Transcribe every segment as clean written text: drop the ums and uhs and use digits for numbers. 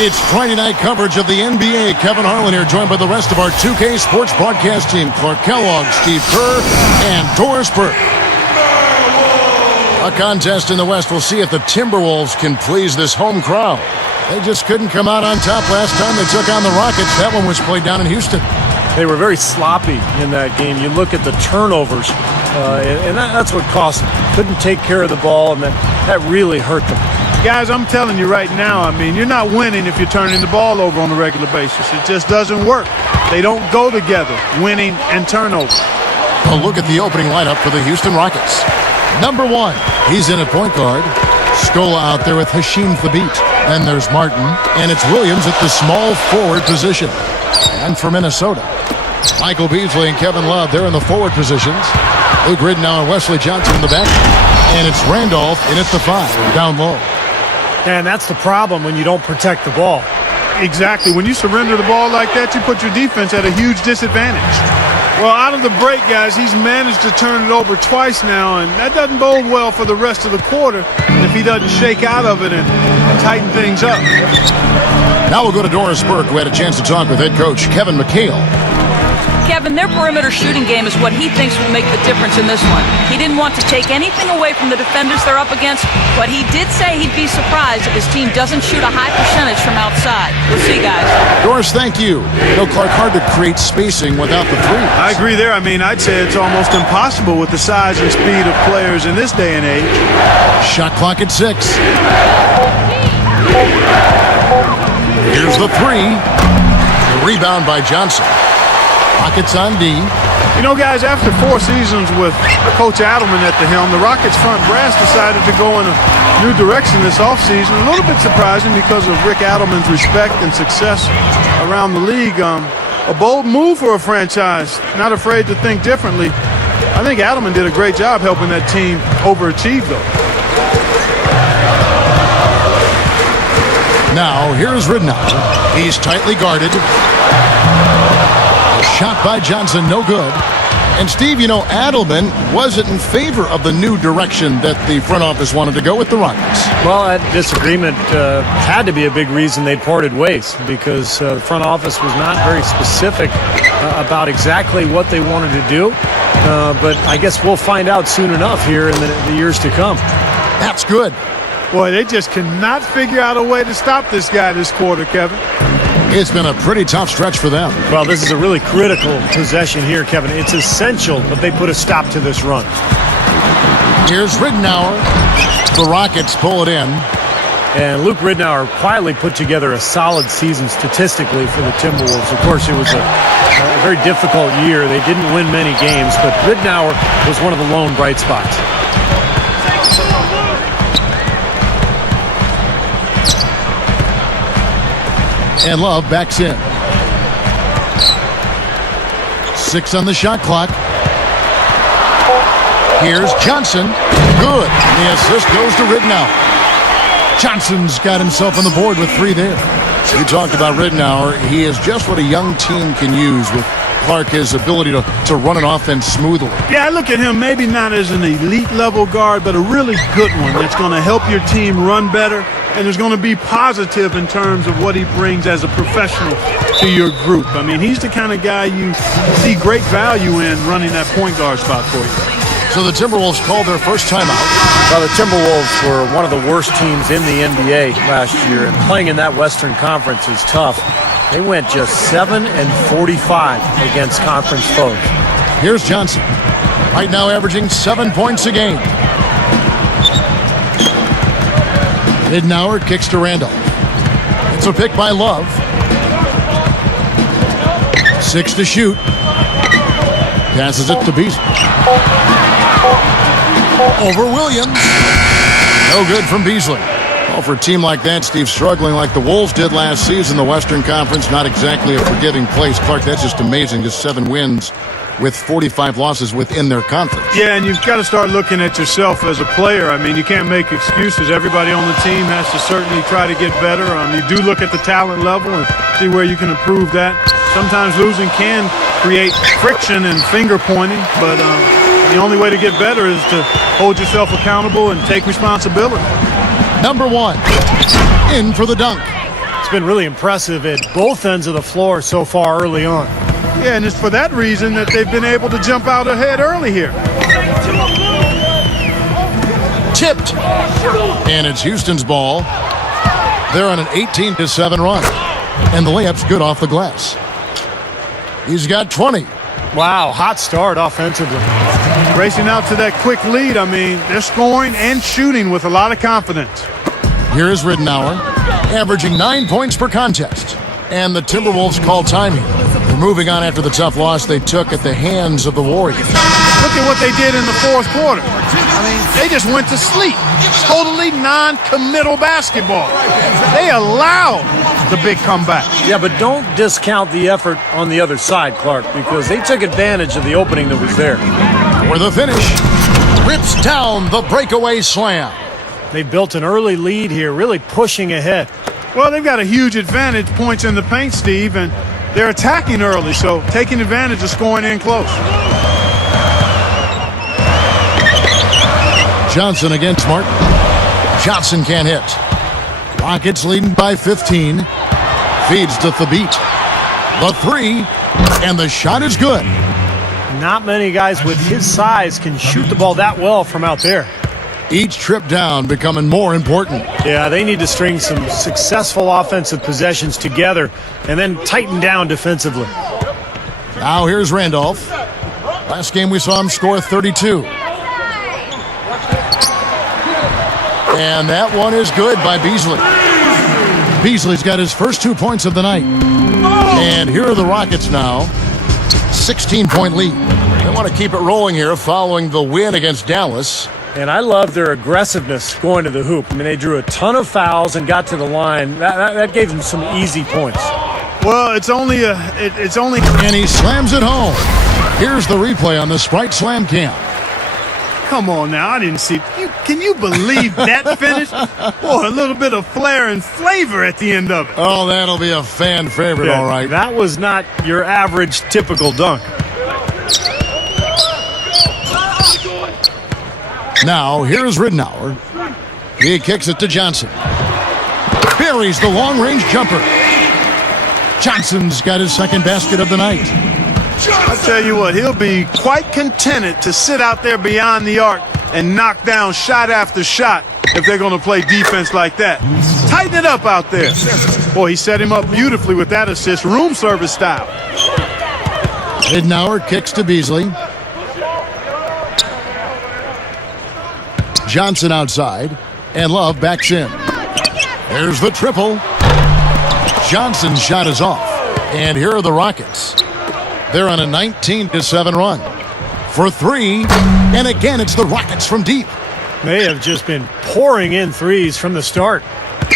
It's Friday night coverage of the NBA. Kevin Harlan here, joined by the rest of our 2K Sports broadcast team. Clark Kellogg, Steve Kerr, and Doris Burke. A contest in the West. We'll see if the Timberwolves can please this home crowd. They just couldn't come out on top last time they took on the Rockets. That one was played down in Houston. They were very sloppy in that game. You look at the turnovers, and that's what cost them. Couldn't take care of the ball, and that really hurt them. Guys, I'm telling you right now, I mean, you're not winning if you're turning the ball over on a regular basis. It just doesn't work. They don't go together, winning and turnover. A look at the opening lineup for the Houston Rockets. Number 1, he's in at point guard. Scola out there with Hashim Thabit. Then there's Martin, and it's Williams at the small forward position. And for Minnesota, Michael Beasley and Kevin Love, they're in the forward positions. Luke Ridnour and Wesley Johnson in the back. And it's Randolph in at the 5, down low. And that's the problem when you don't protect the ball. Exactly. When you surrender the ball like that, you put your defense at a huge disadvantage. Well, out of the break, guys, he's managed to turn it over twice now, and that doesn't bode well for the rest of the quarter if he doesn't shake out of it and tighten things up. Now we'll go to Doris Burke, who had a chance to talk with head coach Kevin McHale. Kevin, their perimeter shooting game is what he thinks will make the difference in this one. He didn't want to take anything away from the defenders they're up against, but he did say he'd be surprised if his team doesn't shoot a high percentage from outside. We'll see, guys. Doris, thank you. No, Clark, hard to create spacing without the threes. I agree there. I mean, I'd say it's almost impossible with the size and speed of players in this day and age. Shot clock at 6. Here's the 3. The rebound by Johnson. Rockets on D. You know, guys, after 4 seasons with Coach Adelman at the helm, the Rockets front brass decided to go in a new direction this offseason. A little bit surprising because of Rick Adelman's respect and success around the league. A bold move for a franchise, not afraid to think differently. I think Adelman did a great job helping that team overachieve, though. Now, here's Ridnour. He's tightly guarded. Shot by Johnson, no good. And Steve, you know, Adelman wasn't in favor of the new direction that the front office wanted to go with the Rockets. Well, that disagreement had to be a big reason they parted ways, because the front office was not very specific about exactly what they wanted to do. But I guess we'll find out soon enough here in the years to come. That's good. Boy, they just cannot figure out a way to stop this guy this quarter, Kevin. It's been a pretty tough stretch for them. Well, this is a really critical possession here, Kevin. It's essential that they put a stop to this run. Here's Ridnour. The Rockets pull it in. And Luke Ridnour quietly put together a solid season statistically for the Timberwolves. Of course, it was a very difficult year. They didn't win many games, but Ridnour was one of the lone bright spots. And Love backs in. 6 on the shot clock. Here's Johnson. Good. And the assist goes to Ridnour. Johnson's got himself on the board with 3 there. You talked about Ridnour. He is just what a young team can use with Clark, his ability to run an offense smoothly. Yeah, I look at him maybe not as an elite level guard, but a really good one that's going to help your team run better. And there's going to be positive in terms of what he brings as a professional to your group. I mean, he's the kind of guy you see great value in running that point guard spot for you. So the Timberwolves called their first timeout. Well, the Timberwolves were one of the worst teams in the NBA last year, and playing in that Western Conference is tough. They went just 7-45 against conference foes. Here's Johnson. Right now averaging 7 points a game. Ridnour kicks to Randolph. It's a pick by Love. 6 to shoot. Passes it to Beasley. Over Williams. No good from Beasley. Well, for a team like that, Steve, struggling like the Wolves did last season, the Western Conference, not exactly a forgiving place. Clark, that's just amazing. Just 7 wins with 45 losses within their conference. Yeah, and you've got to start looking at yourself as a player. I mean, you can't make excuses. Everybody on the team has to certainly try to get better. You do look at the talent level and see where you can improve that. Sometimes losing can create friction and finger pointing, but the only way to get better is to hold yourself accountable and take responsibility. Number 1, in for the dunk. It's been really impressive at both ends of the floor so far early on. Yeah, and it's for that reason that they've been able to jump out ahead early here. Tipped. And it's Houston's ball. They're on an 18-7 run. And the layup's good off the glass. He's got 20. Wow, hot start offensively. Racing out to that quick lead. I mean, they're scoring and shooting with a lot of confidence. Here is Ridenour, averaging 9 points per contest. And the Timberwolves call timing. They're moving on after the tough loss they took at the hands of the Warriors. Look at what they did in the fourth quarter. I mean, they just went to sleep. Totally non-committal basketball. They allowed the big comeback. Yeah, but don't discount the effort on the other side, Clark, because they took advantage of the opening that was there. For the finish, rips down the breakaway slam. They built an early lead here, really pushing ahead. Well, they've got a huge advantage, points in the paint, Steve, and they're attacking early, so taking advantage of scoring in close. Johnson against Martin. Johnson can't hit. Rockets leading by 15. Feeds to Thabit. The three, and the shot is good. Not many guys with his size can shoot the ball that well from out there. Each trip down becoming more important. Yeah, they need to string some successful offensive possessions together and then tighten down defensively. Now here's Randolph. Last game we saw him score 32. And that one is good by Beasley. Beasley's got his first 2 points of the night. And here are the Rockets now. 16-point lead. They want to keep it rolling here following the win against Dallas. And I love their aggressiveness going to the hoop. I mean, they drew a ton of fouls and got to the line. That gave them some easy points. Well, it's only. And he slams it home. Here's the replay on the Sprite Slam Cam. Come on now, I didn't see. Can you believe that finish? Boy, a little bit of flair and flavor at the end of it. Oh, that'll be a fan favorite, all right. That was not your average typical dunk. Now, here's Ridenour. He kicks it to Johnson. Buries the long-range jumper. Johnson's got his second basket of the night. I tell you what, he'll be quite contented to sit out there beyond the arc and knock down shot after shot if they're going to play defense like that. Tighten it up out there. Boy, he set him up beautifully with that assist, room service style. Ridenour kicks to Beasley. Johnson outside, and Love backs in. There's the triple. Johnson's shot is off, and here are the Rockets. They're on a 19-7 run. For three, and again it's the Rockets from deep. They have just been pouring in threes from the start.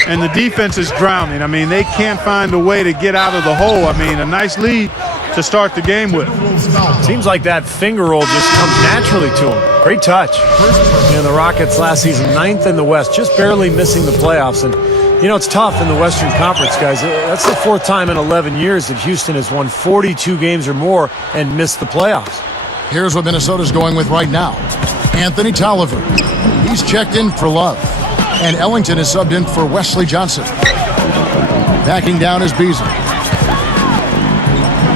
And the defense is drowning. I mean, they can't find a way to get out of the hole. I mean, a nice lead to start the game with. Seems like that finger roll just comes naturally to them. Great touch. And the Rockets last season, 9th in the West, just barely missing the playoffs. And, you know, it's tough in the Western Conference, guys. That's the 4th time in 11 years that Houston has won 42 games or more and missed the playoffs. Here's what Minnesota's going with right now. Anthony Tolliver. He's checked in for Love. And Ellington is subbed in for Wesley Johnson. Backing down is Beasley.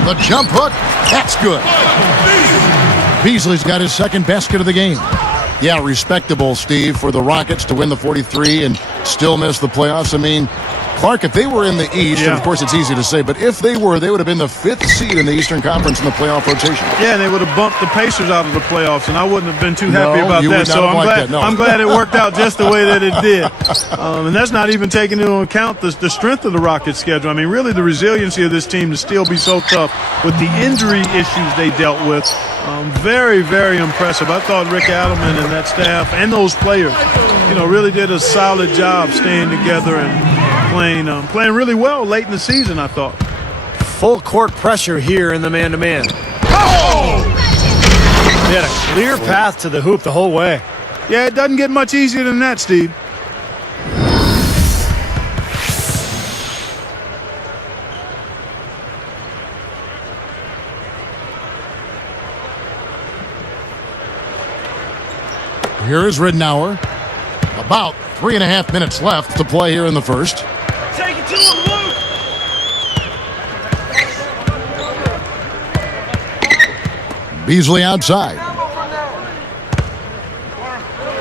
The jump hook, that's good. Beasley's got his second basket of the game. Yeah, respectable, Steve, for the Rockets to win the 43 and still miss the playoffs. I mean, Clark, if they were in the East, and of course it's easy to say, but if they were, they would have been the 5th seed in the Eastern Conference in the playoff rotation. Yeah, and they would have bumped the Pacers out of the playoffs, and I wouldn't have been too happy about that. So I'm glad it worked out just the way that it did. And that's not even taking into account the strength of the Rockets' schedule. I mean, really the resiliency of this team to still be so tough with the injury issues they dealt with. Very, very impressive. I thought Rick Adelman and that staff and those players, really did a solid job staying together and playing really well late in the season, I thought. Full court pressure here in the man-to-man. Oh! They had a clear path to the hoop the whole way. Yeah, it doesn't get much easier than that, Steve. Here is Ridenour. About 3.5 minutes left to play here in the first. Take it to him, Luke. Beasley outside.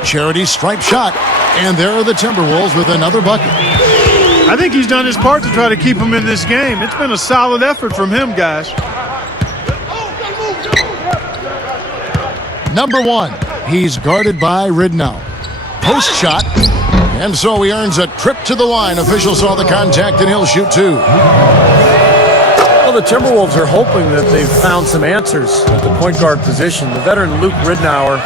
Charity stripe shot. And there are the Timberwolves with another bucket. I think he's done his part to try to keep him in this game. It's been a solid effort from him, guys. Number 1, he's guarded by Ridnow. Post shot, and so he earns a trip to the line. Officials saw the contact, and he'll shoot 2. Well, the Timberwolves are hoping that they've found some answers at the point guard position. The veteran Luke Ridnour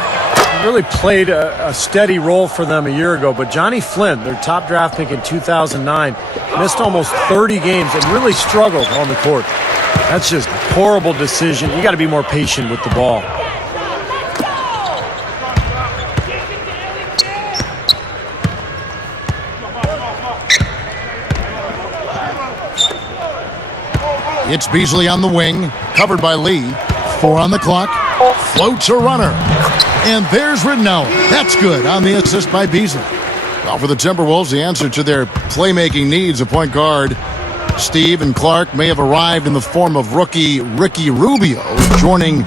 really played a steady role for them a year ago, but Johnny Flynn, their top draft pick in 2009, missed almost 30 games and really struggled on the court. That's just a horrible decision. You got to be more patient with the ball. It's Beasley on the wing, covered by Lee. 4 on the clock, floats a runner. And there's Ridnour. That's good on the assist by Beasley. Well, for the Timberwolves, the answer to their playmaking needs, a point guard, Steve and Clark, may have arrived in the form of rookie Ricky Rubio, joining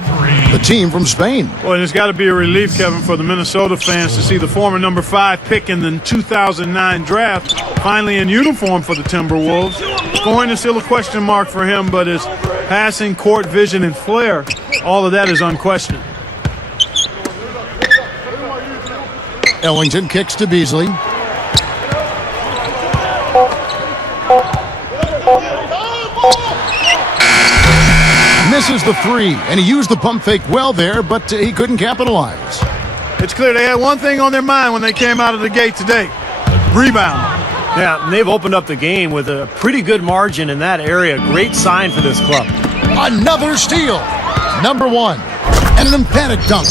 the team from Spain. Well, and it's got to be a relief, Kevin, for the Minnesota fans to see the former number 5 pick in the 2009 draft finally in uniform for the Timberwolves. Scoring is still a question mark for him, but his passing, court vision, and flair, all of that is unquestioned. Ellington kicks to Beasley. Misses the 3, and he used the pump fake well there, but he couldn't capitalize. It's clear they had one thing on their mind when they came out of the gate today: rebound. Yeah, and they've opened up the game with a pretty good margin in that area. Great sign for this club. Another steal. Number 1, and an emphatic dunk.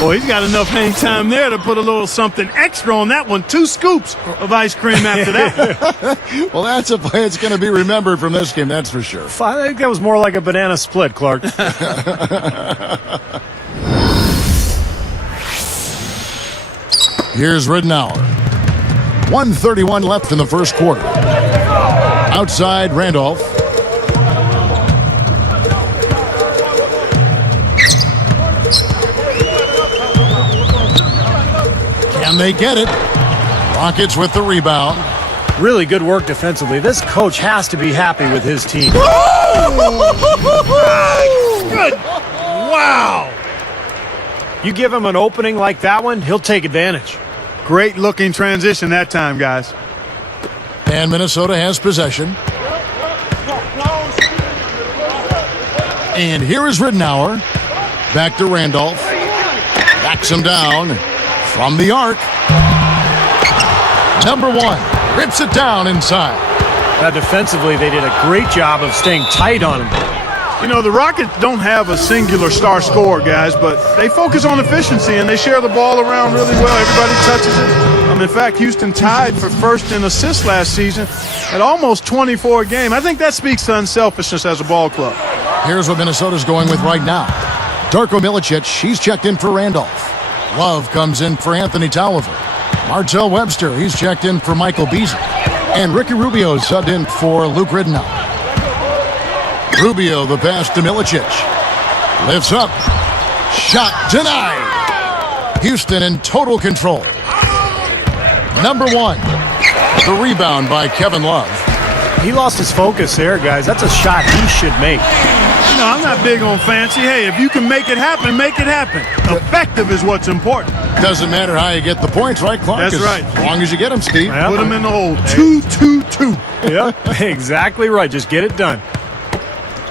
Boy, he's got enough hang time there to put a little something extra on that one. 2 scoops of ice cream after that. Well, that's a play that's going to be remembered from this game, that's for sure. I think that was more like a banana split, Clark. Here's Ridnour. 1:31 left in the first quarter. Outside, Randolph. Can they get it? Rockets with the rebound. Really good work defensively. This coach has to be happy with his team. Good. Wow. You give him an opening like that one, he'll take advantage. Great looking transition that time, guys. And Minnesota has possession. And here is Ridnour. Back to Randolph. Backs him down from the arc. Number 1 rips it down inside. Now defensively, they did a great job of staying tight on him. You know, the Rockets don't have a singular star scorer, guys, but they focus on efficiency and they share the ball around really well. Everybody touches it. In fact, Houston tied for first in assists last season at almost 24 a game. I think that speaks to unselfishness as a ball club. Here's what Minnesota's going with right now. Darko Milicic, he's checked in for Randolph. Love comes in for Anthony Tolliver. Martell Webster, he's checked in for Michael Beasley. And Ricky Rubio subbed in for Luke Ridnour. Rubio, the pass to Milicic. Lifts up. Shot denied. Houston in total control. Number 1. The rebound by Kevin Love. He lost his focus there, guys. That's a shot he should make. You know, I'm not big on fancy. Hey, if you can make it happen, make it happen. Effective is what's important. Doesn't matter how you get the points, right, Clark? That's right. As long as you get them, Steve. Yeah. Put them in the hole. 2-2-2. Yeah, exactly right. Just get it done.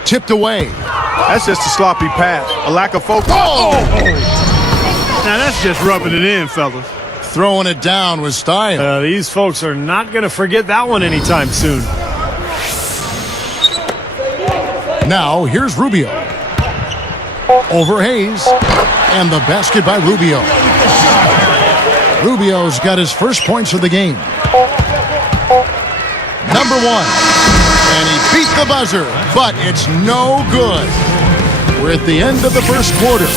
Tipped away. That's just a sloppy pass. A lack of focus. Oh! Now that's just rubbing it in, fellas. Throwing it down with style. These folks are not going to forget that one anytime soon. Now, here's Rubio. Over Hayes. And the basket by Rubio. Rubio's got his first points of the game. Number 1. And he beat the buzzer, but it's no good. We're at the end of the first quarter.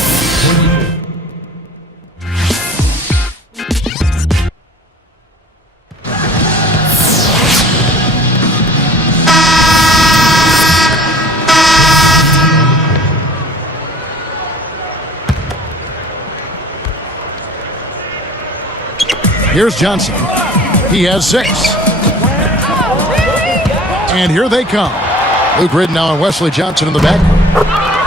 Here's Johnson. He has 6. And here they come. Luke Ridnour and Wesley Johnson in the back.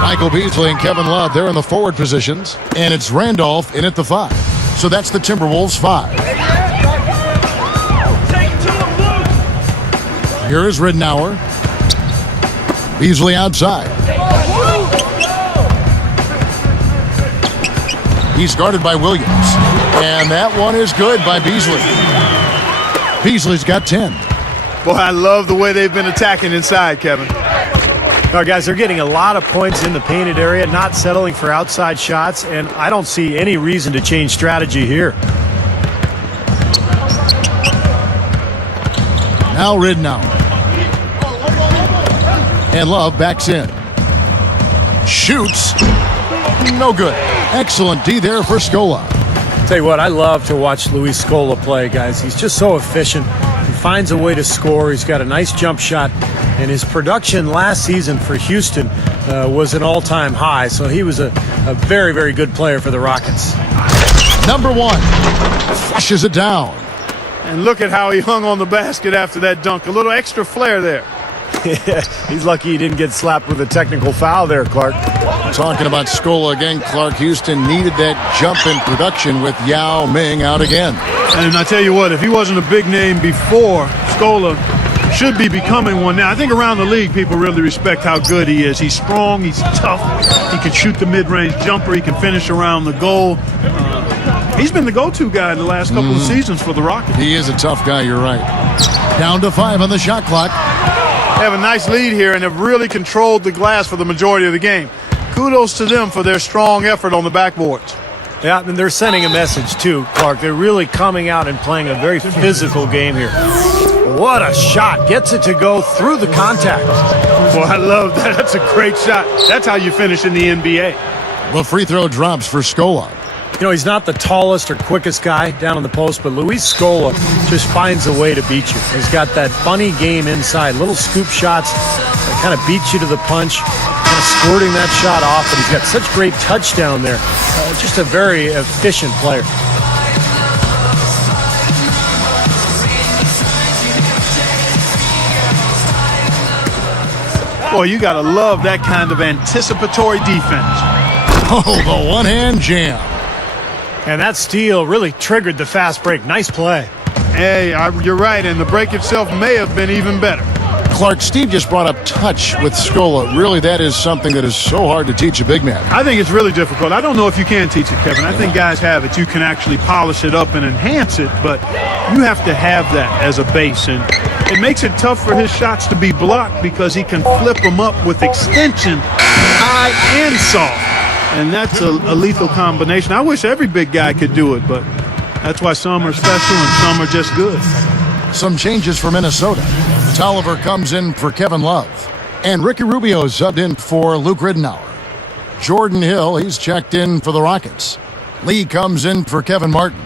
Michael Beasley and Kevin Love, they're in the forward positions. And it's Randolph in at the 5. So that's the Timberwolves 5. Here is Ridnour. Beasley outside. He's guarded by Williams. And that one is good by Beasley. Beasley's got 10. Boy, I love the way they've been attacking inside, Kevin. All right, guys, they're getting a lot of points in the painted area, not settling for outside shots, and I don't see any reason to change strategy here. Now Ridnour. And Love backs in. Shoots. No good. Excellent D there for Scola. Tell you what, I love to watch Luis Scola play, guys. He's just so efficient. He finds a way to score. He's got a nice jump shot. And his production last season for Houston was an all-time high. So he was a very, very good player for the Rockets. Number 1. Flushes it down. And look at how he hung on the basket after that dunk. A little extra flair there. He's lucky he didn't get slapped with a technical foul there, Clark. Talking about Scola again, Clark, Houston needed that jump in production with Yao Ming out again. And I tell you what, if he wasn't a big name before, Scola should be becoming one now. I think around the league, people really respect how good he is. He's strong, he's tough, he can shoot the mid-range jumper, he can finish around the goal. He's been the go-to guy in the last couple of seasons for the Rockets. He is a tough guy, you're right. Down to 5 on the shot clock. They have a nice lead here and have really controlled the glass for the majority of the game. Kudos to them for their strong effort on the backboards. Yeah, and they're sending a message too, Clark. They're really coming out and playing a very physical game here. What a shot. Gets it to go through the contact. Boy, I love that. That's a great shot. That's how you finish in the NBA. The free throw drops for Scola. You know, he's not the tallest or quickest guy down on the post, but Luis Scola just finds a way to beat you. He's got that funny game inside, little scoop shots that kind of beat you to the punch, kind of squirting that shot off, and he's got such great touch down there. Just a very efficient player. Boy, you got to love that kind of anticipatory defense. Oh, the one-hand jam. And that steal really triggered the fast break. Nice play. Hey, you're right, and the break itself may have been even better. Clark, Steve just brought up touch with Scola. Really, that is something that is so hard to teach a big man. I think it's really difficult. I don't know if you can teach it, Kevin. I think guys have it. You can actually polish it up and enhance it, but you have to have that as a base. And it makes it tough for his shots to be blocked because he can flip them up with extension, high and soft. And that's a lethal combination. I wish every big guy could do it, but that's why some are special and some are just good. Some changes for Minnesota. Tolliver comes in for Kevin Love. And Ricky Rubio is subbed in for Luke Ridnour. Jordan Hill, he's checked in for the Rockets. Lee comes in for Kevin Martin.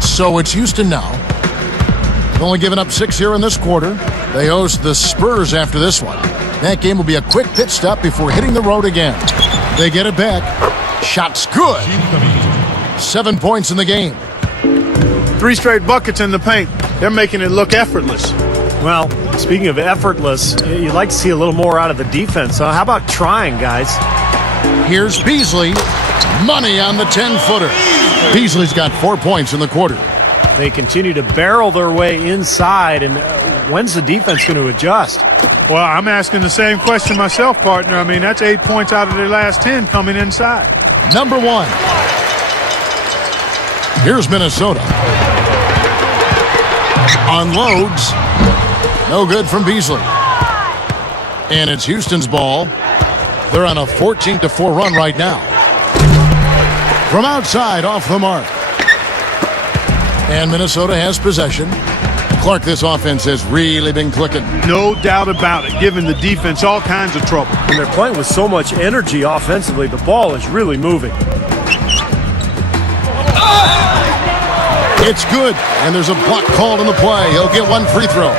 So it's Houston now. Only giving up 6 here in this quarter. They host the Spurs after this one. That game will be a quick pit stop before hitting the road again. They get it back. Shot's good. 7 points in the game. 3 straight buckets in the paint. They're making it look effortless. Well, speaking of effortless, you'd like to see a little more out of the defense. How about trying, guys? Here's Beasley. Money on the 10-footer. Beasley's got 4 points in the quarter. They continue to barrel their way inside, and when's the defense going to adjust? Well, I'm asking the same question myself, partner. I mean, that's 8 points out of their last 10 coming inside. Number 1. Here's Minnesota. Unloads. No good from Beasley. And it's Houston's ball. They're on a 14-4 run right now. From outside, off the mark. And Minnesota has possession. Clark, this offense has really been clicking. No doubt about it, giving the defense all kinds of trouble. And they're playing with so much energy offensively, the ball is really moving. It's good, and there's a block called on the play. He'll get 1 free throw.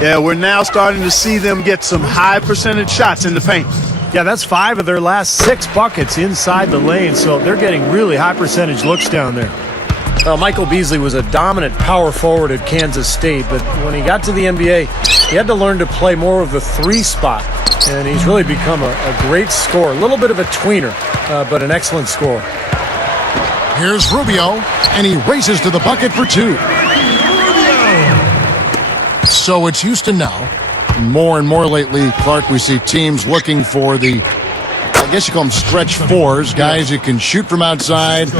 Yeah, we're now starting to see them get some high percentage shots in the paint. Yeah, that's 5 of their last 6 buckets inside the lane, so they're getting really high percentage looks down there. Well, Michael Beasley was a dominant power forward at Kansas State, but when he got to the NBA, he had to learn to play more of the 3 spot, and he's really become a great scorer. A little bit of a tweener, but an excellent scorer. Here's Rubio, and he races to the bucket for 2. So it's Houston now. More and more lately, Clark, we see teams looking for the, I guess you call them stretch 4s, guys who can shoot from outside,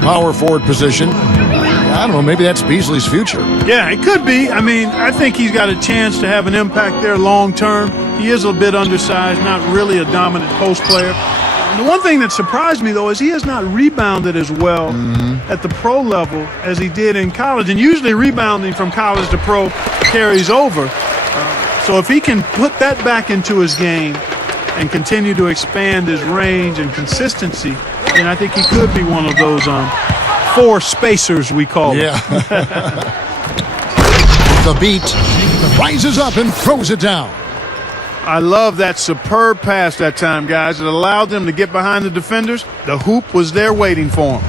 power forward position. I don't know, maybe that's Beasley's future. Yeah, it could be. I mean, I think he's got a chance to have an impact there long term. He is a bit undersized, not really a dominant post player. The one thing that surprised me, though, is he has not rebounded as well at the pro level as he did in college. And usually rebounding from college to pro carries over. So if he can put that back into his game and continue to expand his range and consistency, then I think he could be one of those 4 spacers we call them. Yeah. The beat rises up and throws it down. I love that superb pass that time, guys. It allowed them to get behind the defenders. The hoop was there waiting for him.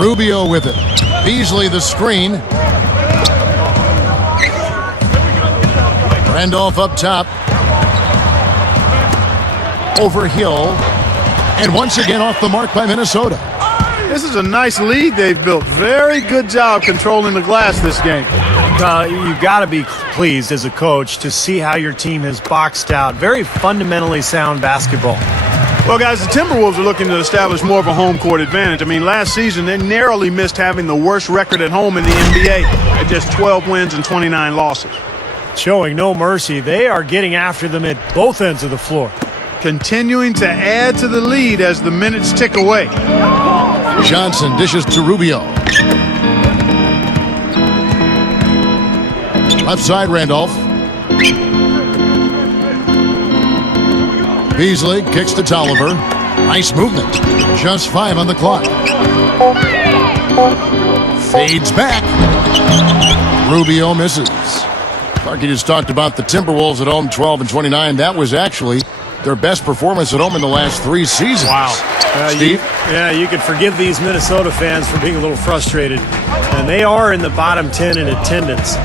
Rubio with it. Beasley the screen. Randolph up top. Over Hill. And once again off the mark by Minnesota. This is a nice lead they've built. Very good job controlling the glass this game. You got to be pleased as a coach to see how your team has boxed out. Very fundamentally sound basketball. Well, guys, the Timberwolves are looking to establish more of a home court advantage. I mean, last season they narrowly missed having the worst record at home in the NBA at just 12 wins and 29 losses. Showing no mercy. They are getting after them at both ends of the floor. Continuing to add to the lead as the minutes tick away. Johnson dishes to Rubio. Left side, Randolph. Beasley kicks to Tolliver. Nice movement. Just 5 on the clock. Fades back. Rubio misses. Clark, you just talked about the Timberwolves at home, 12 and 29. That was actually their best performance at home in the last 3 seasons. Wow. Steve? You could forgive these Minnesota fans for being a little frustrated. And they are in the bottom 10 in attendance.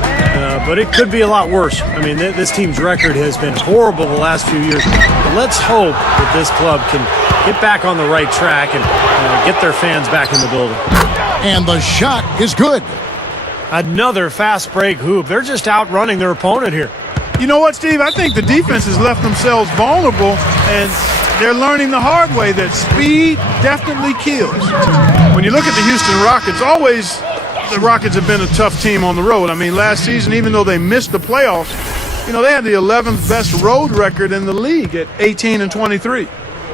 But it could be a lot worse. I mean, this team's record has been horrible the last few years. But let's hope that this club can get back on the right track and get their fans back in the building. And the shot is good. Another fast break hoop. They're just outrunning their opponent here. You know what, Steve? I think the defense has left themselves vulnerable, and they're learning the hard way that speed definitely kills. When you look at the Houston Rockets, always the Rockets have been a tough team on the road. I mean, last season, even though they missed the playoffs, you know, they had the 11th best road record in the league at 18 and 23.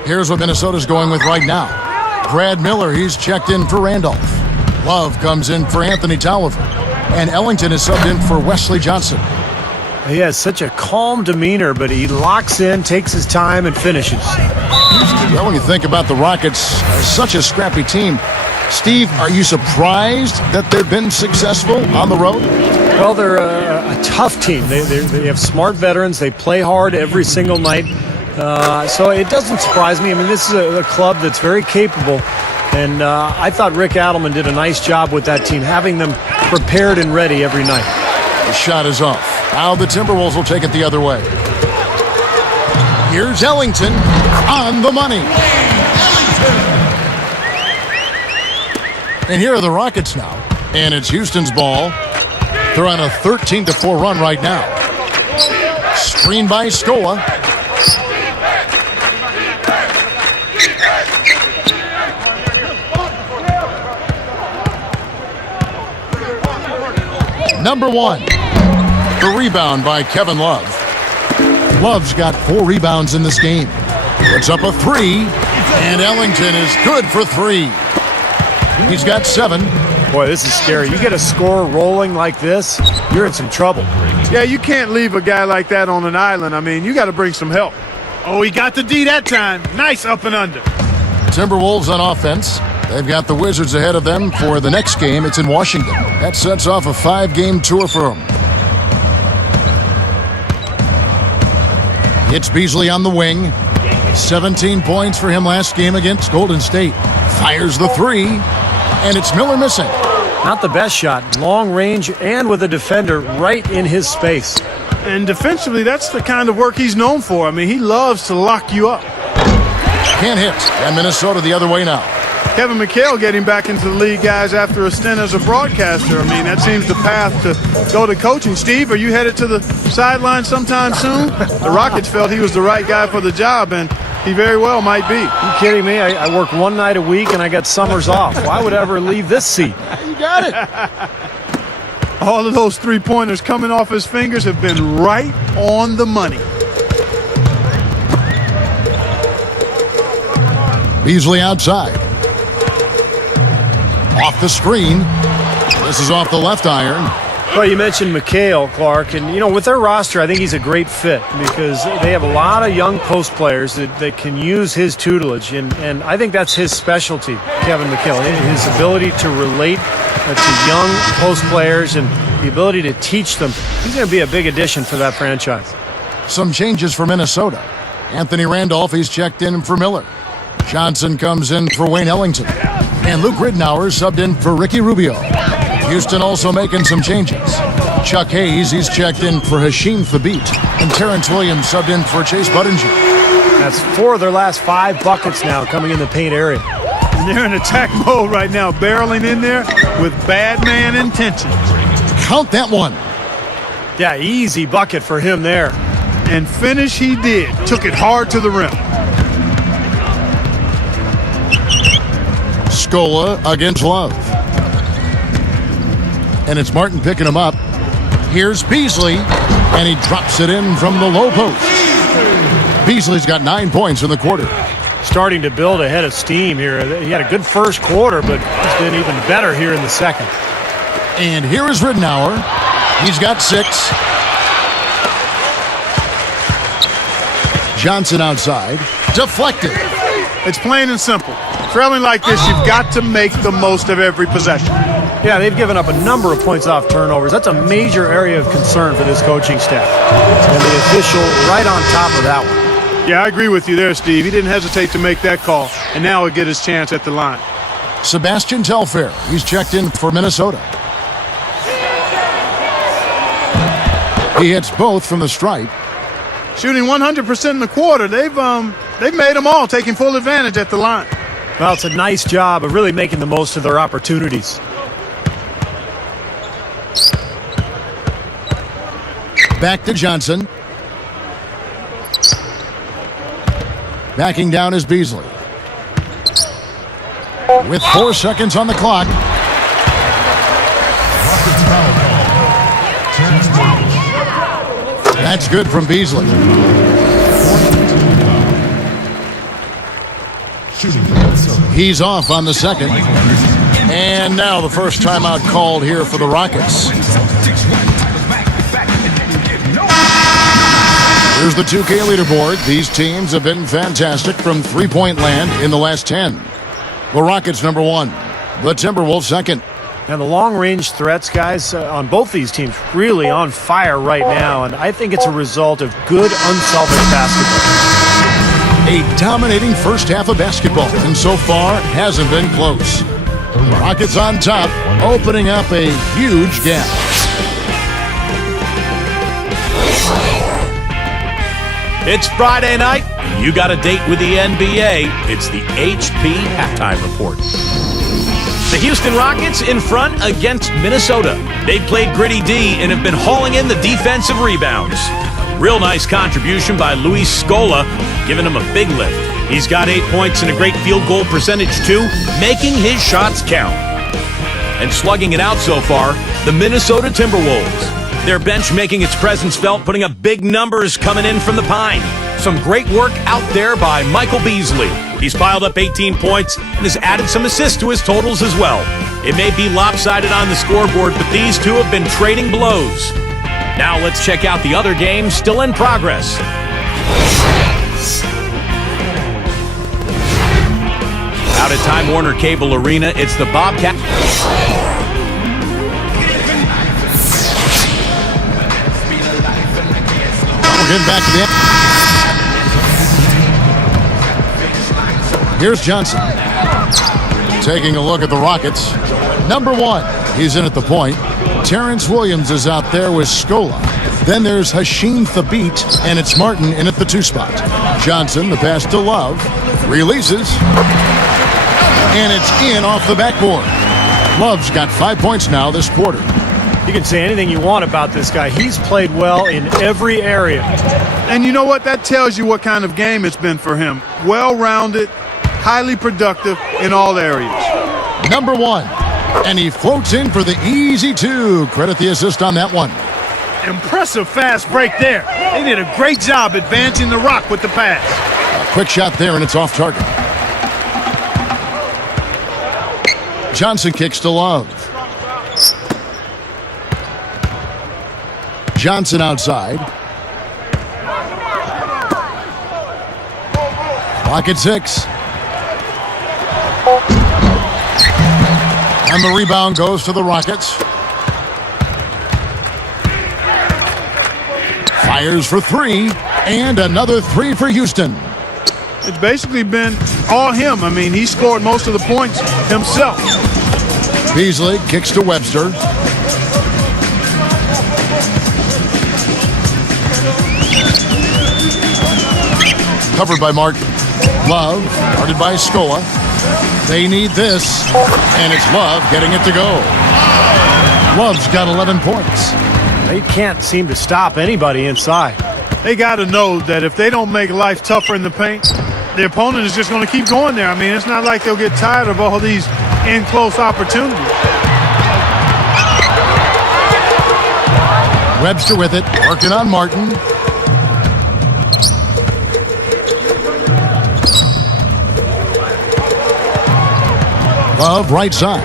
Here's what Minnesota's going with right now. Brad Miller, he's checked in for Randolph. Love comes in for Anthony Tolliver. And Ellington is subbed in for Wesley Johnson. He has such a calm demeanor, but he locks in, takes his time, and finishes. Well, when you think about the Rockets, such a scrappy team, Steve, are you surprised that they've been successful on the road? Well, they're a tough team. They have smart veterans. They play hard every single night. So it doesn't surprise me. I mean, this is a club that's very capable. And I thought Rick Adelman did a nice job with that team, having them prepared and ready every night. The shot is off. Now the Timberwolves will take it the other way. Here's Ellington on the money. And here are the Rockets now. And it's Houston's ball. They're on a 13-4 run right now. Screen by Scola. Number 1. The rebound by Kevin Love. Love's got 4 rebounds in this game. Puts up a 3. And Ellington is good for 3. He's got 7. Boy, this is scary. You get a score rolling like this, you're in some trouble. Yeah, you can't leave a guy like that on an island. I mean, you got to bring some help. Oh, he got the D that time. Nice up and under. Timberwolves on offense. They've got the Wizards ahead of them for the next game. It's in Washington. That sets off a 5-game tour for them. It's Beasley on the wing. 17 points for him last game against Golden State. Fires the three, and it's Miller missing. Not the best shot. Long range and with a defender right in his space. And defensively, that's the kind of work he's known for. I mean, he loves to lock you up. Can't hit, and Minnesota the other way now. Kevin McHale getting back into the league, guys, after a stint as a broadcaster. I mean, that seems the path to go to coaching. Steve, are you headed to the sideline sometime soon? The Rockets felt he was the right guy for the job, and he very well might be. You kidding me? I work one night a week, and I got summers off. Why would I ever leave this seat? You got it. All of those three-pointers coming off his fingers have been right on the money. Beasley outside. Off the screen. This is off the left iron. Well, you mentioned McHale, Clark, and, you know, with their roster, I think he's a great fit because they have a lot of young post players that can use his tutelage, and I think that's his specialty, Kevin McHale, his ability to relate to young post players and the ability to teach them. He's going to be a big addition for that franchise. Some changes for Minnesota. Anthony Randolph, he's checked in for Miller. Johnson comes in for Wayne Ellington. And Luke Ridnour subbed in for Ricky Rubio. Houston also making some changes. Chuck Hayes, he's checked in for Hashim Thabit. And Terrence Williams subbed in for Chase Budinger. That's 4 of their last 5 buckets now coming in the paint area. And they're in attack mode right now, barreling in there with bad man intentions. Count that one. Yeah, easy bucket for him there. And finish he did. Took it hard to the rim. Scola against Love. And it's Martin picking him up. Here's Beasley, and he drops it in from the low post. Beasley's got 9 points in the quarter. Starting to build a head of steam here. He had a good first quarter, but he's been even better here in the second. And here is Ridnour. He's got 6. Johnson outside. Deflected. It's plain and simple. Trailing like this, you've got to make the most of every possession. Yeah, they've given up a number of points off turnovers. That's a major area of concern for this coaching staff. And the official right on top of that one. Yeah, I agree with you there, Steve. He didn't hesitate to make that call, and now he'll get his chance at the line. Sebastian Telfair, he's checked in for Minnesota. He hits both from the stripe. Shooting 100% in the quarter. They've made them all, taking full advantage at the line. Well, it's a nice job of really making the most of their opportunities. Back to Johnson. Backing down is Beasley. With 4 seconds on the clock. That's good from Beasley. He's off on the second. And now the first timeout called here for the Rockets. Here's the 2K leaderboard. These teams have been fantastic from three-point land in the last 10. The Rockets number 1. The Timberwolves second. And the long-range threats, guys, on both these teams really on fire right now. And I think it's a result of good, unselfish basketball. A dominating first half of basketball, and so far hasn't been close. Rockets on top, opening up a huge gap. It's Friday night, and you got a date with the NBA. It's the HP Halftime Report. The Houston Rockets in front against Minnesota. They played gritty D and have been hauling in the defensive rebounds. Real nice contribution by Luis Scola, giving him a big lift. He's got 8 points and a great field goal percentage too, making his shots count. And slugging it out so far, the Minnesota Timberwolves. Their bench making its presence felt, putting up big numbers coming in from the Pine. Some great work out there by Michael Beasley. He's piled up 18 points and has added some assists to his totals as well. It may be lopsided on the scoreboard, but these two have been trading blows. Now let's check out the other games still in progress. Out at Time Warner Cable Arena, it's the Bobcat. We're getting back to the Here's Johnson. Taking a look at the Rockets. Number 1, he's in at the point. Terrence Williams is out there with Scola. Then there's Hashim Thabit, and it's Martin in at the 2 spot. Johnson, the pass to Love. Releases. And it's in off the backboard. Love's got 5 points now this quarter. You can say anything you want about this guy. He's played well in every area. And you know what? That tells you what kind of game it's been for him. Well-rounded, highly productive in all areas. Number 1. And he floats in for the easy 2. Credit the assist on that one. Impressive fast break there. They did a great job advancing the rock with the pass. A quick shot there, and it's off target. Johnson kicks to Love. Johnson outside. Clock at 6. And the rebound goes to the Rockets. Fires for 3. And another 3 for Houston. It's basically been all him. I mean, he scored most of the points himself. Beasley kicks to Webster. Covered by Martin. Love, guarded by Scola. They need this, and it's Love getting it to go. Love's got 11 points. They can't seem to stop anybody inside. They got to know that if they don't make life tougher in the paint, the opponent is just going to keep going there. I mean, it's not like they'll get tired of all these in-close opportunities. Webster with it, working on Martin. Love, right side.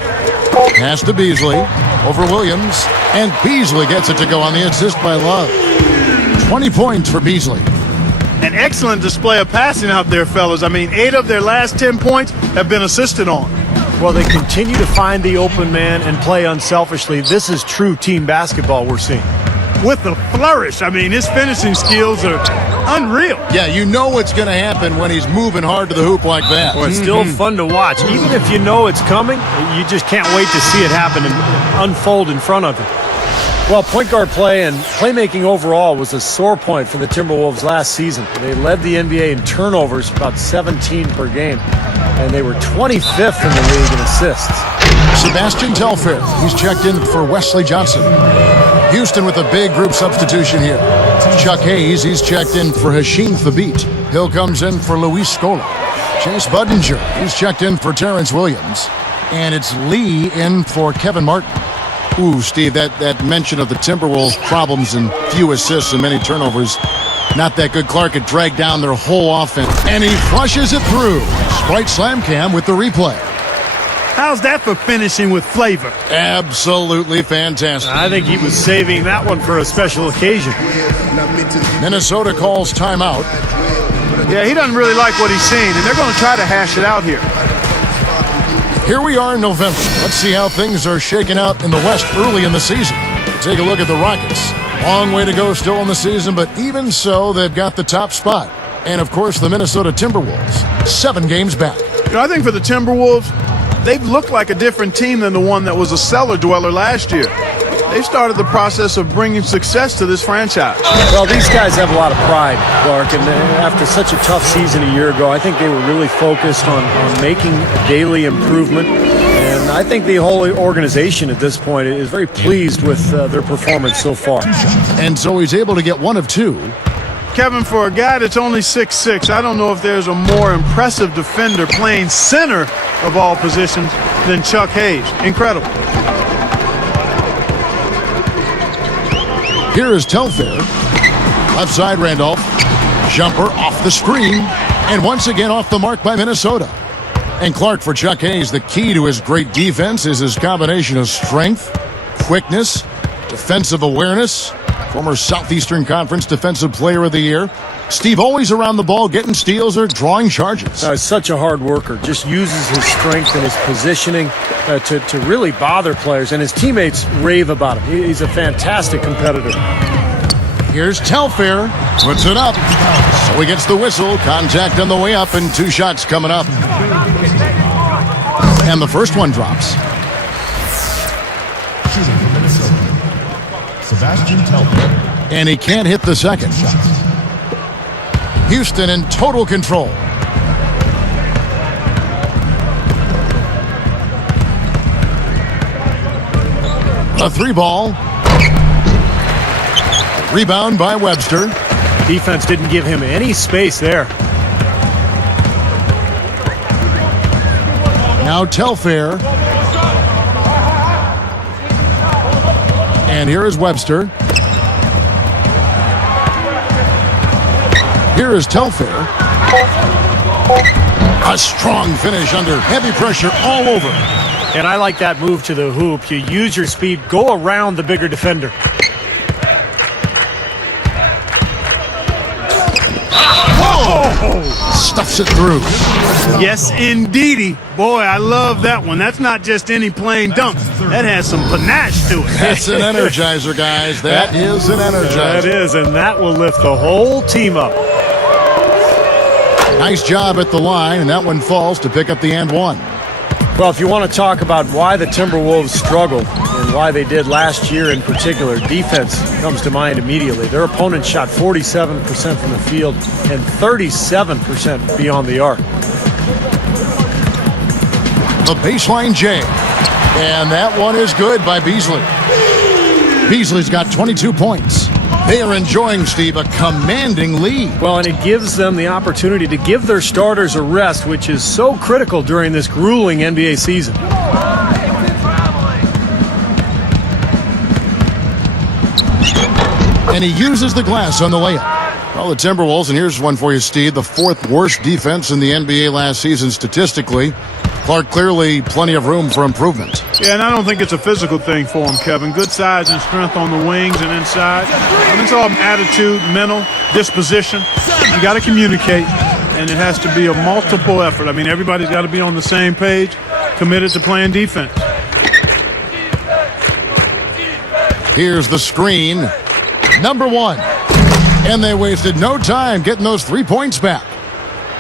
Pass to Beasley. Over Williams. And Beasley gets it to go on the assist by Love. 20 points for Beasley. An excellent display of passing out there, fellas. I mean, 8 of their last 10 points have been assisted on. Well, they continue to find the open man and play unselfishly. This is true team basketball we're seeing. With a flourish. I mean, his finishing skills are unreal. Yeah, you know what's going to happen when he's moving hard to the hoop like that. Well, it's still fun to watch. Even if you know it's coming, you just can't wait to see it happen and unfold in front of you. Well, point guard play and playmaking overall was a sore point for the Timberwolves last season. They led the NBA in turnovers, about 17 per game, and they were 25th in the league in assists. Sebastian Telfair, he's checked in for Wesley Johnson. Houston with a big group substitution here. Chuck Hayes, he's checked in for Hashim Thabit. Hill comes in for Luis Scola. Chase Budinger, he's checked in for Terrence Williams. And it's Lee in for Kevin Martin. Ooh, Steve, that mention of the Timberwolves' problems and few assists and many turnovers, not that good. Clark had dragged down their whole offense. And he flushes it through. Sprite Slam Cam with the replay. How's that for finishing with flavor? Absolutely fantastic. I think he was saving that one for a special occasion. Minnesota calls timeout. Yeah, he doesn't really like what he's seeing, and they're going to try to hash it out here. Here we are in November. Let's see how things are shaking out in the West early in the season. Take a look at the Rockets. Long way to go still in the season, but even so, they've got the top spot. And, of course, the Minnesota Timberwolves, 7 games back. You know, I think for the Timberwolves, they've looked like a different team than the one that was a cellar dweller last year. They started the process of bringing success to this franchise. Well, these guys have a lot of pride, Clark, and after such a tough season a year ago, I think they were really focused on making a daily improvement, and I think the whole organization at this point is very pleased with their performance so far. And so he's able to get 1 of 2. Kevin, for a guy that's only 6'6", I don't know if there's a more impressive defender playing center of all positions than Chuck Hayes. Incredible. Here is Telfair. Left side, Randolph. Jumper off the screen. And once again off the mark by Minnesota. And Clark for Chuck Hayes. The key to his great defense is his combination of strength, quickness, defensive awareness. Former Southeastern Conference Defensive Player of the Year. Steve always around the ball, getting steals or drawing charges. He's such a hard worker. Just uses his strength and his positioning to really bother players. And his teammates rave about him. He's a fantastic competitor. Here's Telfair. Puts it up. So he gets the whistle. Contact on the way up and 2 shots coming up. And the first one drops. Sebastian Telfair. And he can't hit the second. Houston in total control. A 3-ball. Rebound by Webster. Defense didn't give him any space there. Now Telfair. And here is Webster. Here is Telfair. A strong finish under heavy pressure all over. And I like that move to the hoop. You use your speed, go around the bigger defender. Stuffs it through. Yes, indeedy. Boy, I love that one. That's not just any plain dunk. That has some panache to it. That's an energizer, guys. That is an energizer. That is, and that will lift the whole team up. Nice job at the line, and that one falls to pick up the and one. Well, if you want to talk about why the Timberwolves struggled and why they did last year in particular, defense comes to mind immediately. Their opponents shot 47% from the field and 37% beyond the arc. The baseline J. And that one is good by Beasley. Beasley's got 22 points. They are enjoying, Steve, a commanding lead. Well, and it gives them the opportunity to give their starters a rest, which is so critical during this grueling NBA season. And he uses the glass on the layup. Well, the Timberwolves, and here's one for you, Steve, the 4th worst defense in the NBA last season statistically. Clark, clearly plenty of room for improvement. Yeah, and I don't think it's a physical thing for him, Kevin. Good size and strength on the wings and inside. And it's all attitude, mental, disposition. You got to communicate, and it has to be a multiple effort. I mean, everybody's got to be on the same page, committed to playing defense. Here's the screen. Number 1. And they wasted no time getting those 3 points back.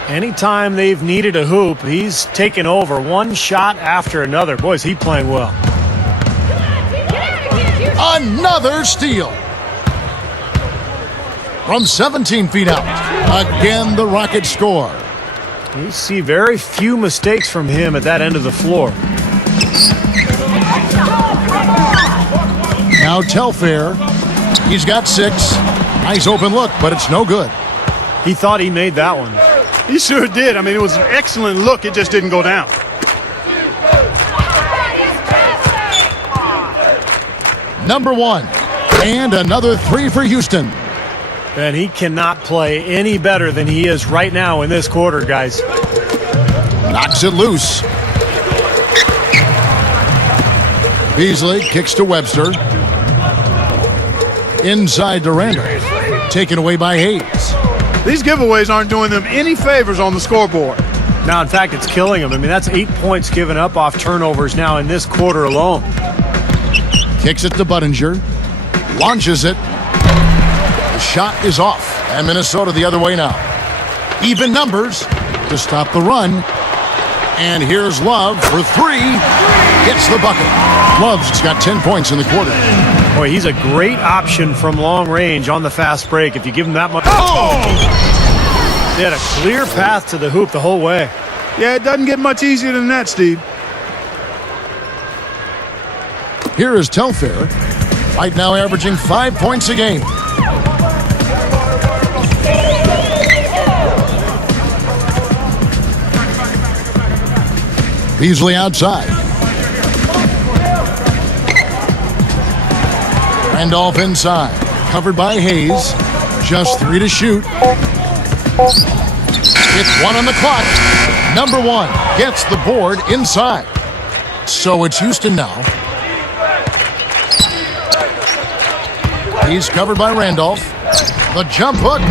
Anytime they've needed a hoop, he's taken over one shot after another. Boy, is he playing well. Another steal. From 17 feet out. Again, the Rockets score. You see very few mistakes from him at that end of the floor. Now Telfair. He's got 6. Nice open look, but it's no good. He thought he made that one. He sure did. I mean, it was an excellent look. It just didn't go down. Number 1. And another 3 for Houston. And he cannot play any better than he is right now in this quarter, guys. Knocks it loose. Beasley kicks to Webster. Inside to Randall. Taken away by Hayes. These giveaways aren't doing them any favors on the scoreboard. Now, in fact, it's killing them. I mean, that's 8 points given up off turnovers now in this quarter alone. Kicks it to Budinger. Launches it. The shot is off. And Minnesota the other way now. Even numbers to stop the run. And here's Love for 3. Gets the bucket. Love's got 10 points in the quarter. Boy, he's a great option from long range on the fast break if you give him that much. They had a clear path to the hoop the whole way. Yeah, it doesn't get much easier than that, Steve. Here is Telfair. Right now averaging 5 points a game. Beasley outside. Randolph inside. Covered by Hayes. Just 3 to shoot. It's 1 on the clock. Number 1 gets the board inside. So it's Houston now. He's covered by Randolph. The jump hook.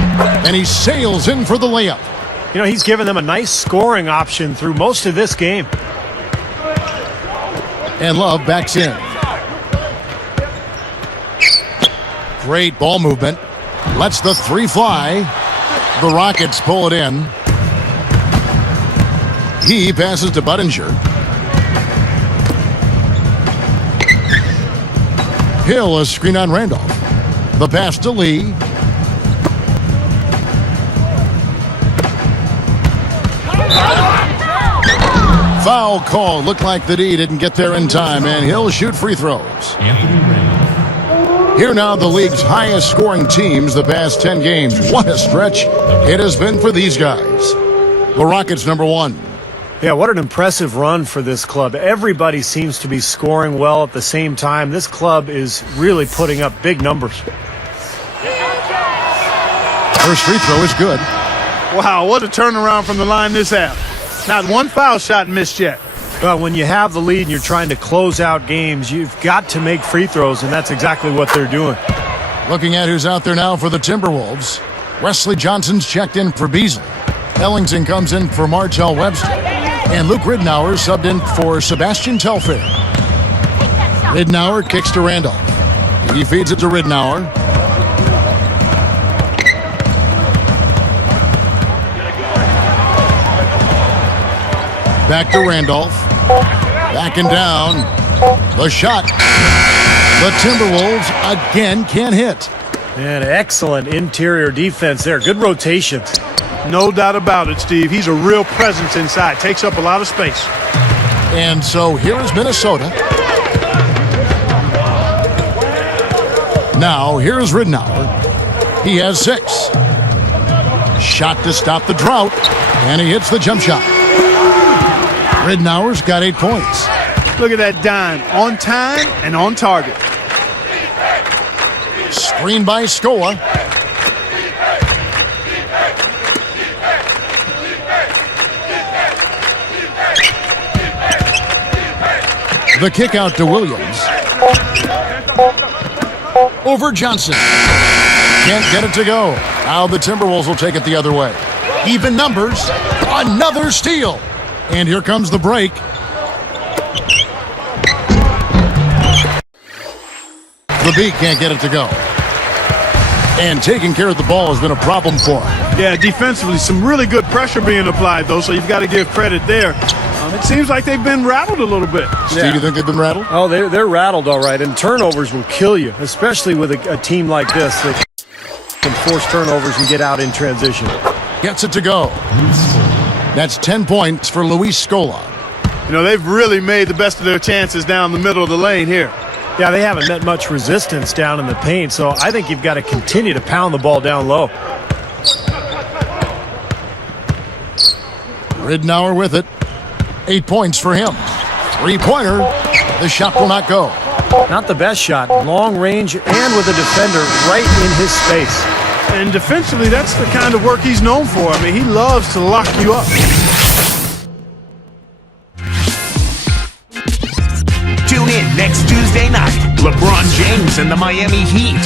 And he sails in for the layup. You know, he's given them a nice scoring option through most of this game. And Love backs in. Great ball movement. Lets the three fly. The Rockets pull it in. He passes to Budinger. Hill, a screen on Randolph. The pass to Lee. Foul call. Looked like the D didn't get there in time, and he'll shoot free throws. Here now, the league's highest scoring teams the past 10 games. What a stretch it has been for these guys. The Rockets number 1. Yeah, what an impressive run for this club. Everybody seems to be scoring well at the same time. This club is really putting up big numbers. First free throw is good. Wow, what a turnaround from the line this half. Not one foul shot missed yet. Well, when you have the lead and you're trying to close out games, you've got to make free throws, and that's exactly what they're doing. Looking at who's out there now for the Timberwolves. Wesley Johnson's checked in for Beasley. Ellington comes in for Martell Webster. And Luke Ridnour subbed in for Sebastian Telfair. Ridnour kicks to Randolph. He feeds it to Ridnour. Back to Randolph. Backing down. The shot. The Timberwolves again can't hit. And excellent interior defense there. Good rotation. No doubt about it, Steve. He's a real presence inside. Takes up a lot of space. And so here is Minnesota. Now here's Ridnour. He has 6. Shot to stop the drought. And he hits the jump shot. Ridnour's got 8 points. Look at that dime. On time and on target. Screen by Scola. The kick out to Williams. Over Johnson. Can't get it to go. Now the Timberwolves will take it the other way. Even numbers. Another steal. And here comes the break. The B can't get it to go. And taking care of the ball has been a problem for him. Yeah, defensively, some really good pressure being applied, though, so you've got to give credit there. It seems like they've been rattled a little bit. Steve, you think they've been rattled? Oh, they're rattled all right, and turnovers will kill you, especially with a team like this that can force turnovers and get out in transition. Gets it to go. That's 10 points for Luis Scola. You know, they've really made the best of their chances down the middle of the lane here. Yeah, they haven't met much resistance down in the paint, so I think you've got to continue to pound the ball down low. Ridnour with it. 8 points for him. 3-pointer. The shot will not go. Not the best shot. Long range and with a defender right in his space. And defensively, that's the kind of work he's known for. I mean, he loves to lock you up. Tune in next Tuesday night. LeBron James and the Miami Heat.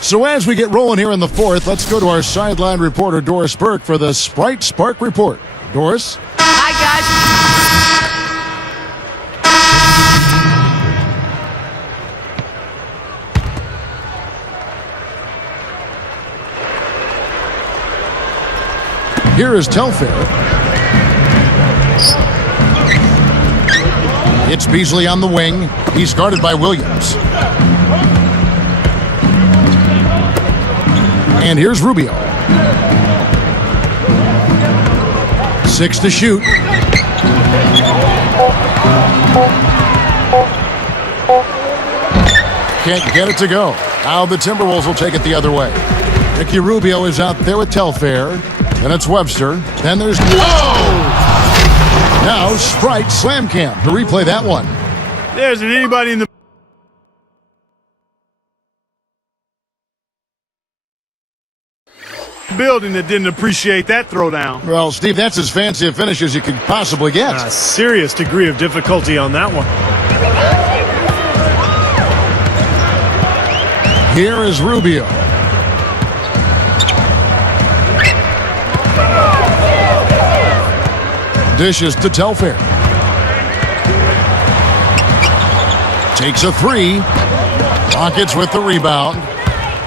So as we get rolling here in the 4th, let's go to our sideline reporter, Doris Burke, for the Sprite Spark Report. Doris? Hi, guys. Here is Telfair. It's Beasley on the wing. He's guarded by Williams. And here's Rubio. 6 to shoot. Can't get it to go. Now the Timberwolves will take it the other way. Ricky Rubio is out there with Telfair. Then it's Webster. Then there's... Oh! Now Sprite Slam Cam to replay that one. There isn't anybody in the building that didn't appreciate that throwdown. Well, Steve, that's as fancy a finish as you could possibly get. A serious degree of difficulty on that one. Here is Rubio. Dishes to Telfair. Takes a three. Rockets with the rebound.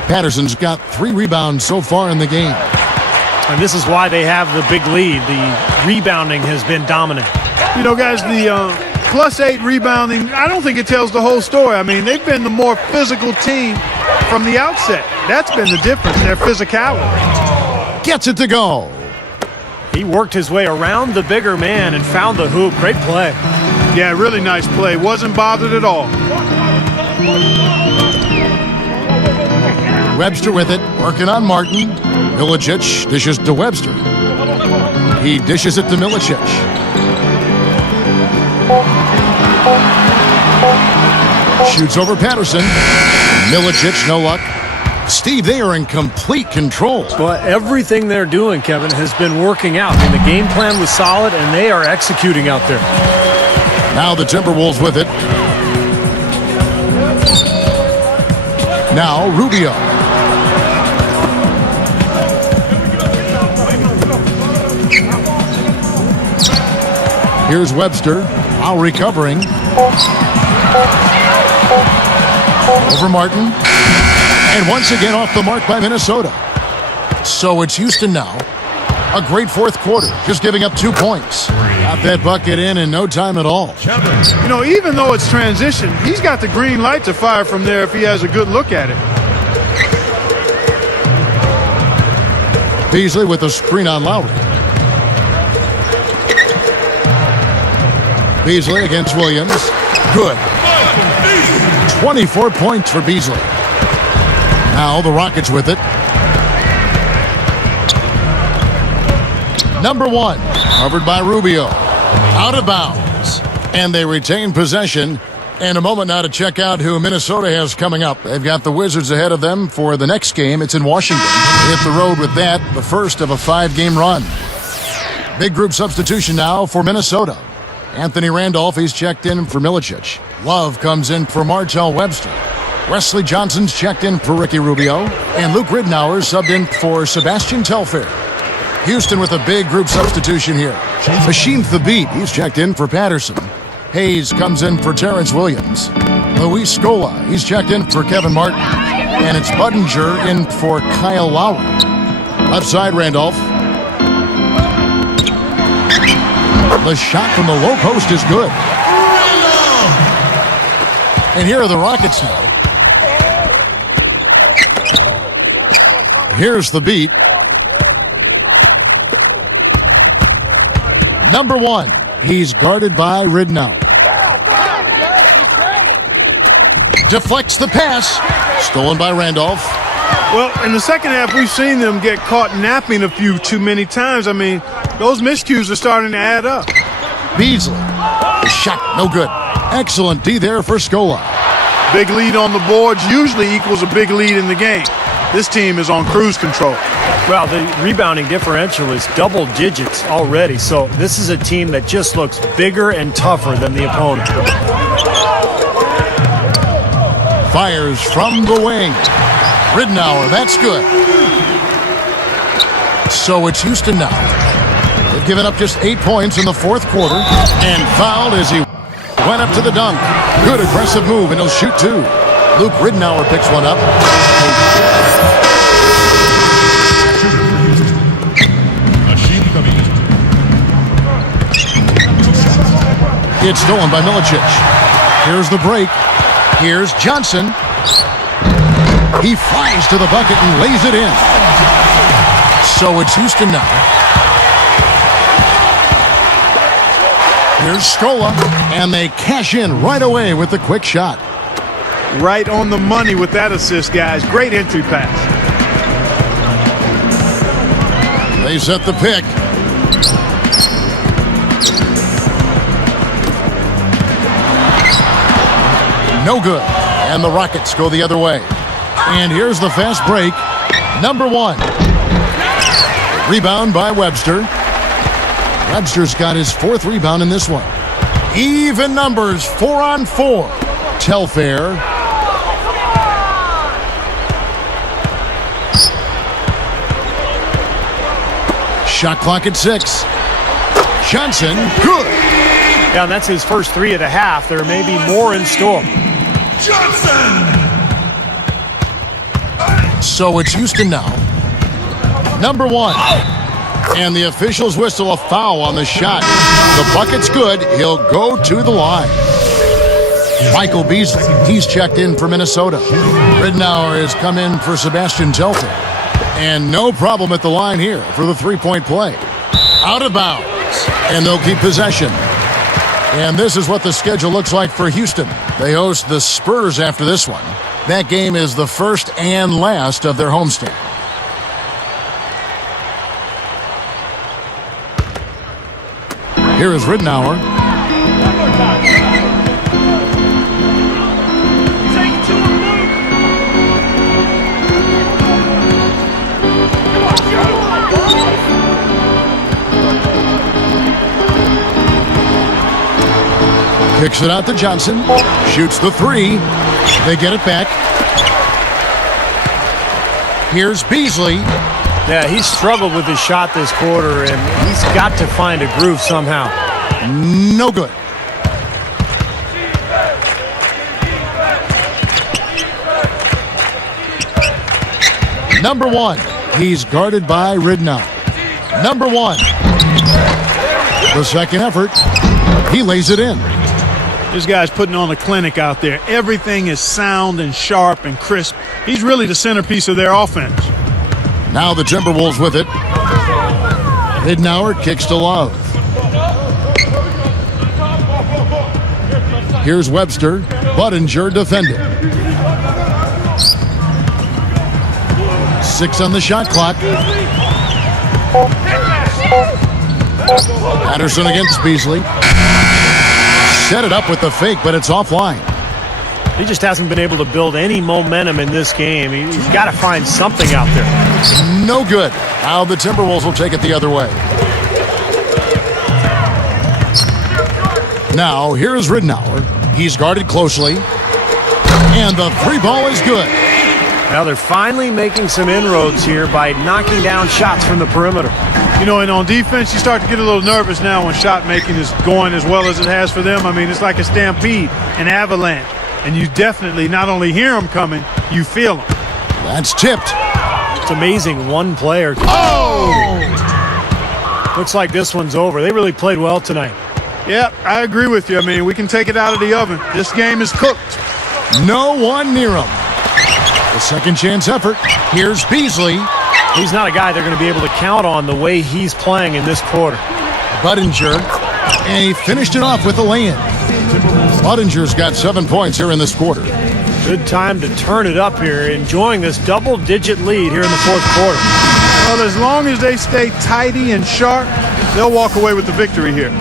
Patterson's got 3 rebounds so far in the game. And this is why they have the big lead. The rebounding has been dominant. You know, guys, the +8 rebounding, I don't think it tells the whole story. I mean, they've been the more physical team from the outset. That's been the difference, their physicality. Gets it to go. He worked his way around the bigger man and found the hoop. Great play. Yeah, really nice play. Wasn't bothered at all. Webster with it, working on Martin. Milicic dishes to Webster. He dishes it to Milicic. Shoots over Patterson. Milicic, no luck. Steve, they are in complete control. Well, everything they're doing, Kevin, has been working out. And the game plan was solid, and they are executing out there. Now the Timberwolves with it. Now Rubio. Here's Webster, now recovering. Over Martin. And once again off the mark by Minnesota. So it's Houston now. A great fourth quarter, just giving up 2 points. Got that bucket in no time at all. You know, even though it's transition, he's got the green light to fire from there if he has a good look at it. Beasley with a screen on Lowry. Beasley against Williams. Good. 24 points for Beasley. Now the Rockets with it. Number 1, covered by Rubio. Out of bounds. And they retain possession. And a moment now to check out who Minnesota has coming up. They've got the Wizards ahead of them for the next game. It's in Washington. They hit the road with that, the first of a 5-game run. Big group substitution now for Minnesota. Anthony Randolph, he's checked in for Milicic. Love comes in for Martell Webster. Wesley Johnson's checked in for Ricky Rubio. And Luke Ridnour subbed in for Sebastian Telfair. Houston with a big group substitution here. Hashim Thabit, he's checked in for Patterson. Hayes comes in for Terrence Williams. Luis Scola, he's checked in for Kevin Martin. And it's Budinger in for Kyle Lowry. Left side, Randolph. The shot from the low post is good. And here are the Rockets now. Here's the beat. Number 1, he's guarded by Ridnour. Deflects the pass. Stolen by Randolph. Well, in the second half, we've seen them get caught napping a few too many times. I mean, those miscues are starting to add up. Beasley. The shot, no good. Excellent D there for Scola. Big lead on the boards usually equals a big lead in the game. This team is on cruise control. Well, the rebounding differential is double digits already, so this is a team that just looks bigger and tougher than the opponent. Fires from the wing. Ridnour, that's good. So it's Houston now. They've given up just 8 points in the fourth quarter and fouled as he went up to the dunk. Good aggressive move, and he'll shoot 2. Luke Ridnour picks one up. It's stolen by Milicic. Here's the break. Here's Johnson. He flies to the bucket and lays it in. So it's Houston now. Here's Scola, and they cash in right away with the quick shot. Right on the money with that assist, guys. Great entry pass. They set the pick. No good. And the Rockets go the other way. And here's the fast break. Number 1. Rebound by Webster. Webster's got his 4th rebound in this one. Even numbers, 4 on 4. Telfair. Shot clock at 6. Johnson, good. Yeah, and that's his first 3 of the half. There may be more in store. So it's Houston now. Number 1. And the officials whistle a foul on the shot. The bucket's good. He'll go to the line. Michael Beasley, he's checked in for Minnesota. Ridnour has come in for Sebastian Telfair. And no problem at the line here for the three-point play. Out of bounds. And they'll keep possession. And this is what the schedule looks like for Houston. They host the Spurs after this one. That game is the first and last of their homestand. Here is Ridnour. Kicks it out to Johnson. Shoots the three. They get it back. Here's Beasley. Yeah, he's struggled with his shot this quarter, and he's got to find a groove somehow. No good. Number 1. He's guarded by Ridnour. Number 1. The second effort. He lays it in. This guy's putting on a clinic out there. Everything is sound and sharp and crisp. He's really the centerpiece of their offense. Now the Timberwolves with it. Ridnour kicks to Love. Here's Webster. Budinger defending. 6 on the shot clock. Patterson against Beasley. Set it up with the fake, but it's offline. He just hasn't been able to build any momentum in this game. He's got to find something out there. No good. Now the Timberwolves will take it the other way. Now here's Ridnour. He's guarded closely. And the three ball is good. Now they're finally making some inroads here by knocking down shots from the perimeter. You know, and on defense, you start to get a little nervous now when shot making is going as well as it has for them. I mean, it's like a stampede, an avalanche. And you definitely not only hear them coming, you feel them. That's tipped. It's amazing, one player. Oh! Looks like this one's over. They really played well tonight. Yeah, I agree with you. I mean, we can take it out of the oven. This game is cooked. No one near him. The second chance effort. Here's Beasley. He's not a guy they're going to be able to count on the way he's playing in this quarter. Budinger. And he finished it off with a lay-in. Budinger's got 7 points here in this quarter. Good time to turn it up here, enjoying this double-digit lead here in the fourth quarter. Well, as long as they stay tidy and sharp, they'll walk away with the victory here.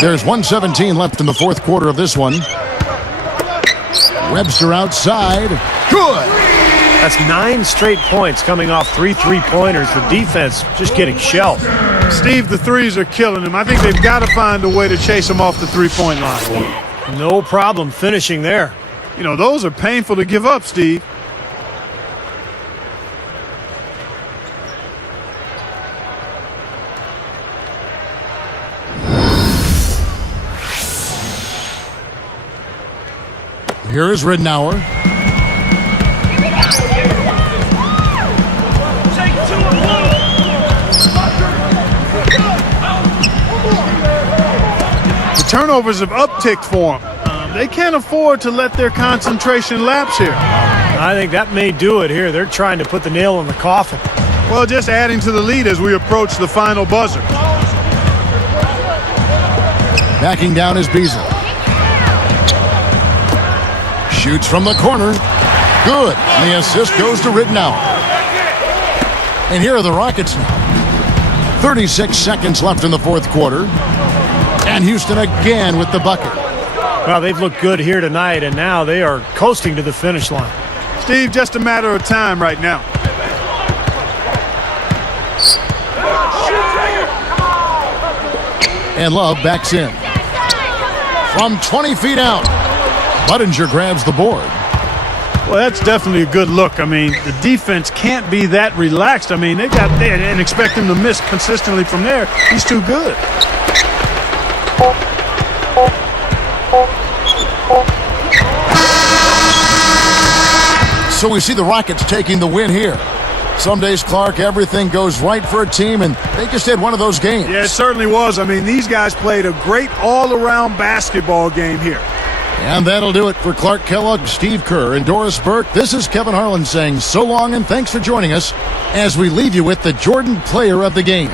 There's 1:17 left in the fourth quarter of this one. Webster outside. Good. That's 9 straight points coming off 3 3-pointers. The defense just getting shelled. Steve, the threes are killing him. I think they've got to find a way to chase him off the three-point line. No problem finishing there. You know, those are painful to give up, Steve. Here is Ridnour. The turnovers have upticked for them. They can't afford to let their concentration lapse here. I think that may do it here. They're trying to put the nail in the coffin. Well, just adding to the lead as we approach the final buzzer. Backing down is Beasley. Shoots from the corner. Good. And the assist goes to Ridnour. And here are the Rockets now. 36 seconds left in the fourth quarter. And Houston again with the bucket. Well, they've looked good here tonight, and now they are coasting to the finish line. Steve, just a matter of time right now. And Love backs in. From 20 feet out. Budinger grabs the board. Well, that's definitely a good look. I mean, the defense can't be that relaxed. I mean, they got there and expect him to miss consistently from there. He's too good. So we see the Rockets taking the win here. Some days, Clark, everything goes right for a team, and they just had one of those games. Yeah, it certainly was. I mean, these guys played a great all-around basketball game here. And that'll do it for Clark Kellogg, Steve Kerr, and Doris Burke. This is Kevin Harlan saying so long and thanks for joining us as we leave you with the Jordan Player of the Game.